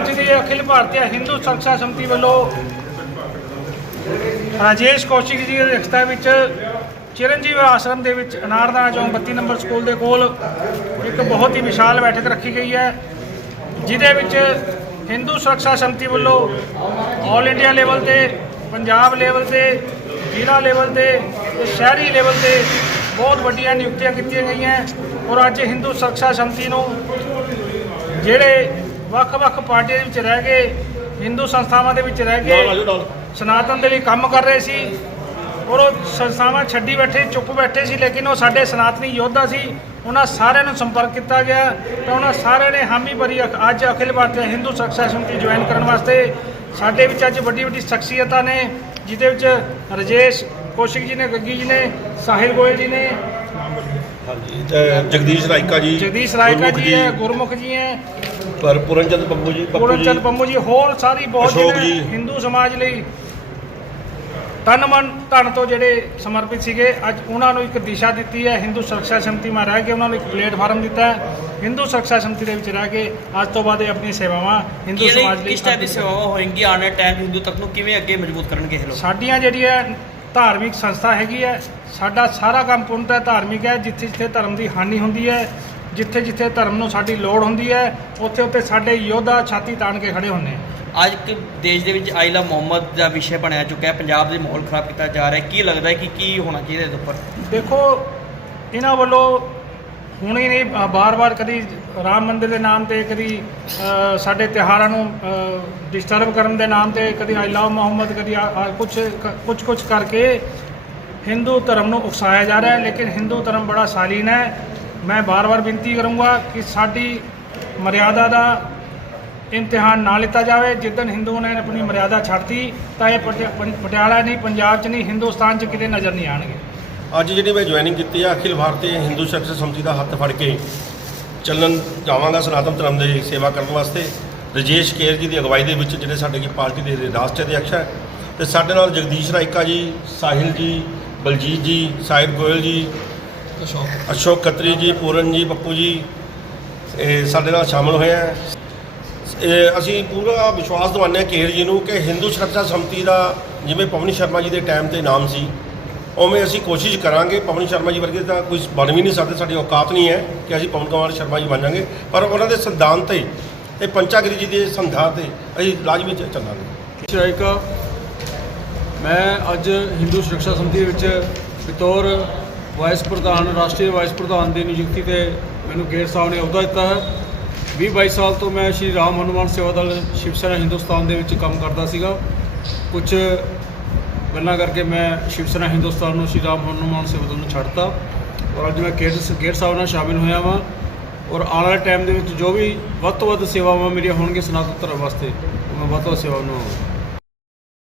ਅੱਜ ਦੀ ਅਖਿਲ ਭਾਰਤੀ ਹਿੰਦੂ ਸੁਰੱਖਿਆ ਸਮਿਤੀ ਵੱਲੋਂ ਰਾਜੇਸ਼ ਕੌਸ਼ਿਕ ਜੀ ਦੇ ਰਿਸ਼ਤਾ ਵਿੱਚ ਚਿਰੰਜੀਵ ਆਸ਼ਰਮ ਦੇ ਵਿੱਚ ਅਨਾਰਦਾਨਾ ਚੌਂਕ 32 ਨੰਬਰ ਸਕੂਲ ਦੇ ਕੋਲ ਇੱਕ ਬਹੁਤ ਹੀ ਵਿਸ਼ਾਲ ਬੈਠਕ ਰੱਖੀ ਗਈ ਹੈ, ਜਿਹਦੇ ਵਿੱਚ ਹਿੰਦੂ ਸੁਰੱਖਿਆ ਸਮਿਤੀ ਵੱਲੋਂ ਆਲ ਇੰਡੀਆ ਲੈਵਲ ਤੇ, ਪੰਜਾਬ ਲੈਵਲ ਤੇ, ਜ਼ਿਲ੍ਹਾ ਲੈਵਲ ਤੇ ਤੇ ਸ਼ਹਿਰੀ ਲੈਵਲ ਤੇ ਬਹੁਤ ਵੱਡੀਆਂ ਨਿਯੁਕਤੀਆਂ ਕੀਤੀਆਂ ਗਈਆਂ ਔਰ ਅੱਜ ਹਿੰਦੂ ਸੁਰੱਖਿਆ ਸਮਿਤੀ ਨੂੰ ਜਿਹੜੇ ਵੱਖ-ਵੱਖ ਪਾਰਟੀਆਂ ਦੇ ਵਿੱਚ ਰਹਿ ਕੇ ਹਿੰਦੂ ਸੰਸਥਾਵਾਂ ਦੇ ਵਿੱਚ ਰਹਿ ਕੇ ਸਨਾਤਨ ਦੇ ਲਈ ਕੰਮ ਕਰ ਰਹੇ ਸੀ। ਔਰ ਉਹ ਸੰਸਥਾਵਾਂ ਛੱਡੀ ਬੈਠੇ ਚੁੱਪ ਬੈਠੇ ਸੀ ਲੇਕਿਨ ਉਹ ਸਾਡੇ ਸਨਾਤਨੀ ਯੋਧਾ ਸੀ। ਉਹਨਾਂ ਸਾਰਿਆਂ ਨੂੰ ਸੰਪਰਕ ਕੀਤਾ ਗਿਆ। ਤਾਂ ਉਹਨਾਂ ਸਾਰਿਆਂ ਨੇ ਹਾਮੀ ਭਰੀ ਅੱਜ ਅਖਿਲ ਭਾਰਤੀ ਹਿੰਦੂ ਸੁਰੱਖਿਆ ਸਮਿਤੀ ਜੁਆਇਨ ਕਰਨ ਵਾਸਤੇ ਸਾਡੇ ਵਿੱਚ ਅੱਜ ਵੱਡੀ ਵੱਡੀ ਸ਼ਖਸੀਅਤਾਂ ਨੇ ਜਿਹਦੇ ਵਿੱਚ ਰਜੇਸ਼ ਕੌਸ਼ਿਕ ਜੀ ਨੇ ਗੱਗੀ ਜੀ ਨੇ ਸਾਹਿਲ ਗੋਇਲ ਜੀ ਨੇ ਹਾਂਜੀ ਤੇ ਜਗਦੀਸ਼ ਰਾਇਕਾ ਜੀ ਜਗਦੀਸ਼ ਰਾਇਕਾ ਗੁਰਮੁਖ ਜੀ ਹੈ ਗੁਰਮੁਖ ਜੀ ਹੈ। ਪਰ ਪੂਰਨਚੰਦ ਪੰਮੂ ਜੀ ਪੱਪੂ ਜੀ। ਪੰਮੂ ਜੀ ਹੋਰ ਸਾਰੀ ਬਹੁਤ ਅਸ਼ੋਕ ਜਿਹੜੇ ਜੀ। ਹਿੰਦੂ ਸਮਾਜ ਲਈ ਤਨ ਮਨ ਧਨ ਤੋਂ ਜਿਹੜੇ ਸਮਰਪਿਤ ਸੀਗੇ ਅੱਜ ਉਹਨਾਂ ਨੂੰ ਇੱਕ ਦਿਸ਼ਾ ਦਿੱਤੀ ਹੈ ਹਿੰਦੂ ਸੁਰੱਖਿਆ ਸਮਿਤੀ ਮਾ ਰਹਿ ਕੇ ਉਹਨਾਂ ਨੂੰ ਇੱਕ ਪਲੇਟਫਾਰਮ ਦਿੱਤਾ ਹੈ। ਹਿੰਦੂ ਸੁਰੱਖਿਆ ਸਮਿਤੀ ਦੇ ਵਿੱਚ ਰਹਿ ਕੇ ਅੱਜ ਤੋਂ ਬਾਅਦ ਇਹ ਆਪਣੀ ਸੇਵਾਵਾਂ ਹਿੰਦੂ ਸਮਾਜ ਲਈ ਲਈ ਕਿਸ ਟਾਈਪ ਦੀ ਸੇਵਾਵਾਂ ਹੋਣਗੀਆਂ ਆਉਣ ਵਾਲੇ ਟਾਈਮ ਹਿੰਦੂ ਤੱਕ ਨੂੰ? ਕਿਵੇਂ ਅੱਗੇ ਮਜ਼ਬੂਤ ਕਰਨਗੇ ਇਹ ਲੋਕ? ਸਾਡੀਆਂ ਜਿਹੜੀਆਂ ਧਾਰਮਿਕ ਸੰਸਥਾ ਹੈਗੀ ਹੈ। ਸਾਡਾ ਸਾਰਾ ਕੰਮ ਪੂਰਨਤः ਧਾਰਮਿਕ ਹੈ। ਜਿੱਥੇ ਜਿੱਥੇ ਧਰਮ ਦੀ ਹਾਨੀ ਹੁੰਦੀ ਹੈ ਜਿੱਥੇ ਜਿੱਥੇ ਧਰਮ ਨੂੰ ਸਾਡੀ ਲੋੜ ਹੁੰਦੀ ਹੈ ਉੱਥੇ ਉੱਥੇ ਸਾਡੇ ਯੋਧਾ ਛਾਤੀ ਤਾਣ ਕੇ ਖੜੇ ਹੁੰਦੇ ਅੱਜ ਕਿ ਦੇਸ਼ ਦੇ ਵਿੱਚ ਆਇਲਾ ਮੁਹੰਮਦ ਦਾ ਵਿਸ਼ੇ ਬਣਿਆ ਚੁੱਕਾ ਹੈ। ਪੰਜਾਬ ਦੇ ਮਾਹੌਲ ਖਰਾਬ ਕੀਤਾ ਜਾ ਰਿਹਾ ਕੀ ਲੱਗਦਾ ਹੈ ਕਿ ਕੀ ਹੋਣਾ ਚਾਹੀਦਾ ਇਹਦੇ ਉੱਪਰ? ਦੇਖੋ ਇਹਨਾਂ ਵੱਲੋਂ ਹੁਣ ਨਹੀਂ ਬਾਰ-ਬਾਰ ਕਦੀ ਰਾਮ ਮੰਦਿਰ ਦੇ ਨਾਮ ਤੇ ਕਦੀ ਸਾਡੇ ਤਿਉਹਾਰਾਂ ਨੂੰ ਡਿਸਟਰਬ ਕਰਨ ਦੇ ਨਾਮ ਤੇ ਕਦੀ ਆਈ ਲਵ ਮੁਹੰਮਦ, ਕਦੀ ਕੁਝ ਕੁਝ ਕੁਝ ਕਰਕੇ ਹਿੰਦੂ ਧਰਮ ਨੂੰ ਉਕਸਾਇਆ ਜਾ ਰਿਹਾ ਹੈ, ਲੇਕਿਨ ਹਿੰਦੂ ਧਰਮ ਬੜਾ ਸਾਲੀਨ ਹੈ। ਮੈਂ ਬਾਰ-ਬਾਰ ਬੇਨਤੀ ਕਰੂੰਗਾ ਕਿ ਸਾਡੀ ਮਰਿਆਦਾ ਦਾ ਇਮਤਿਹਾਨ ਨਾ ਲਿੱਤਾ ਜਾਵੇ। ਜਿੱਦਣ ਹਿੰਦੂਆਂ ਨੇ ਆਪਣੀ ਮਰਿਆਦਾ ਛੱਡਤੀ, ਤਾਂ ਇਹ ਪਟਿ- ਪੰ- ਪਟਿਆਲਾ ਨਹੀਂ, ਪੰਜਾਬ 'ਚ ਨਹੀਂ, ਹਿੰਦੁਸਤਾਨ 'ਚ ਕਿਤੇ ਨਜ਼ਰ ਨਹੀਂ ਆਣਗੇ ਅੱਜ ਜਿਹੜੀ ਮੈਂ ਜੁਆਇਨਿੰਗ ਕੀਤੀ ਆ, ਅਖਿਲ ਭਾਰਤੀ ਹਿੰਦੂ ਸ਼ਖਸ਼ ਸਮਿਤੀ ਦਾ ਹੱਥ ਫੜ ਕੇ ਚੱਲਣ ਜਾਵਾਂਗਾ ਸਨਾਤਨ ਧਰਮ ਦੀ ਸੇਵਾ ਕਰਨ ਵਾਸਤੇ। ਰਜੇਸ਼ ਕੇਰ ਜੀ ਦੀ ਅਗਵਾਈ ਦੇ ਵਿੱਚ ਜਿਹੜੇ ਸਾਡੇ ਕੀ ਪਾਰਟੀ ਦੇ ਰਾਸ਼ਟਰੀ ਅਧਿਕਸ਼ ਹੈ। ਤੇ ਸਾਡੇ ਨਾਲ ਜਗਦੀਸ਼ ਰਾਇਕਾ ਜੀ, ਸਾਹਿਲ ਜੀ, ਬਲਜੀਤ ਜੀ ਸਾਹਿਬ ਗੋਇਲ ਜੀ, ਅਸ਼ੋਕ ਖੱਤਰੀ ਜੀ, ਪੂਰਨ ਜੀ ਪੱਪੂ ਜੀ, ਇਹ ਸਾਡੇ ਨਾਲ ਸ਼ਾਮਲ ਹੋਏ ਹੈ ਅਸੀਂ ਪੂਰਾ ਵਿਸ਼ਵਾਸ ਦਿਵਾਉਂਦੇ ਹਾਂ ਕੇਰ ਜੀ ਨੂੰ ਕਿ ਹਿੰਦੂ ਸੁਰੱਖਿਆ ਸਮਿਤੀ ਦਾ ਜਿਵੇਂ ਪਵਨੀ ਸ਼ਰਮਾ ਜੀ ਦੇ ਟਾਈਮ ਤੇ ਨਾਮ ਸੀ ਉਵੇਂ ਅਸੀਂ ਕੋਸ਼ਿਸ਼ ਕਰਾਂਗੇ, ਪਵਨ ਸ਼ਰਮਾ ਜੀ ਵਰਗੇ ਤਾਂ ਕੋਈ ਬਣ ਵੀ ਨਹੀਂ ਸਕਦੇ, ਸਾਡੀ ਔਕਾਤ ਨਹੀਂ ਹੈ ਕਿ ਅਸੀਂ ਪਵਨ ਕੁਮਾਰ ਸ਼ਰਮਾ ਜੀ ਬਣ ਜਾਾਂਗੇ। ਪਰ ਉਹਨਾਂ ਦੇ ਸੰਵਿਧਾਨ ਤੇ ਤੇ ਪੰਚਾਗਿਰੀ ਜੀ ਦੇ ਸੰਧਾ ਤੇ ਅਸੀਂ ਲਾਜ਼ਮੀ ਚੱਲਾਂਗੇ। ਸ਼ਰਾਇਕਾ ਮੈਂ ਅੱਜ ਹਿੰਦੂ ਸੁਰੱਖਿਆ ਸਮਿਤੀ ਵਿੱਚ ਬਤੌਰ ਵਾਈਸ ਪ੍ਰਧਾਨ, ਰਾਸ਼ਟਰੀ ਵਾਈਸ ਪ੍ਰਧਾਨ ਦੀ ਨਿਯੁਕਤੀ ਤੇ ਮੈਨੂੰ ਗੇਟ ਸਾਹਿਬ ਨੇ ਅਹੁਦਾ ਦਿੱਤਾ ਹੈ। 20 22 ਸਾਲ ਤੋਂ ਮੈਂ ਸ਼੍ਰੀ ਰਾਮ ਹਨੂਮਾਨ ਸੇਵਾ ਦਲ ਸ਼ਿਵ ਸੈਨਾ ਹਿੰਦੁਸਤਾਨ ਦੇ ਵਿੱਚ ਕੰਮ ਕਰਦਾ ਸੀਗਾ। ਕੁਝ ਗੱਲਾਂ ਕਰਕੇ ਮੈਂ ਸ਼ਿਵ ਸੈਨਾ ਹਿੰਦੁਸਤਾਨ ਨੂੰ, ਸ਼੍ਰੀ ਰਾਮ ਹਨੂਮਾਨ ਸੇਵਾ ਨੂੰ ਛੱਡਤਾ। ਔਰ ਅੱਜ ਮੈਂ ਗੇਟ ਗੇਟ ਸਾਹਿਬ ਨਾਲ ਸ਼ਾਮਿਲ ਹੋਇਆ ਵਾਂ। ਔਰ ਆਉਣ ਵਾਲੇ ਟਾਈਮ ਦੇ ਵਿੱਚ ਜੋ ਵੀ ਵੱਧ ਤੋਂ ਵੱਧ ਸੇਵਾਵਾਂ ਮੇਰੀਆਂ ਹੋਣਗੀਆਂ ਸਨਾਤਨ ਧਰਮ ਵਾਸਤੇ ਮੈਂ ਵੱਧ ਤੋਂ ਵੱਧ ਸੇਵਾ ਨਿਭਾਵਾਂਗਾ।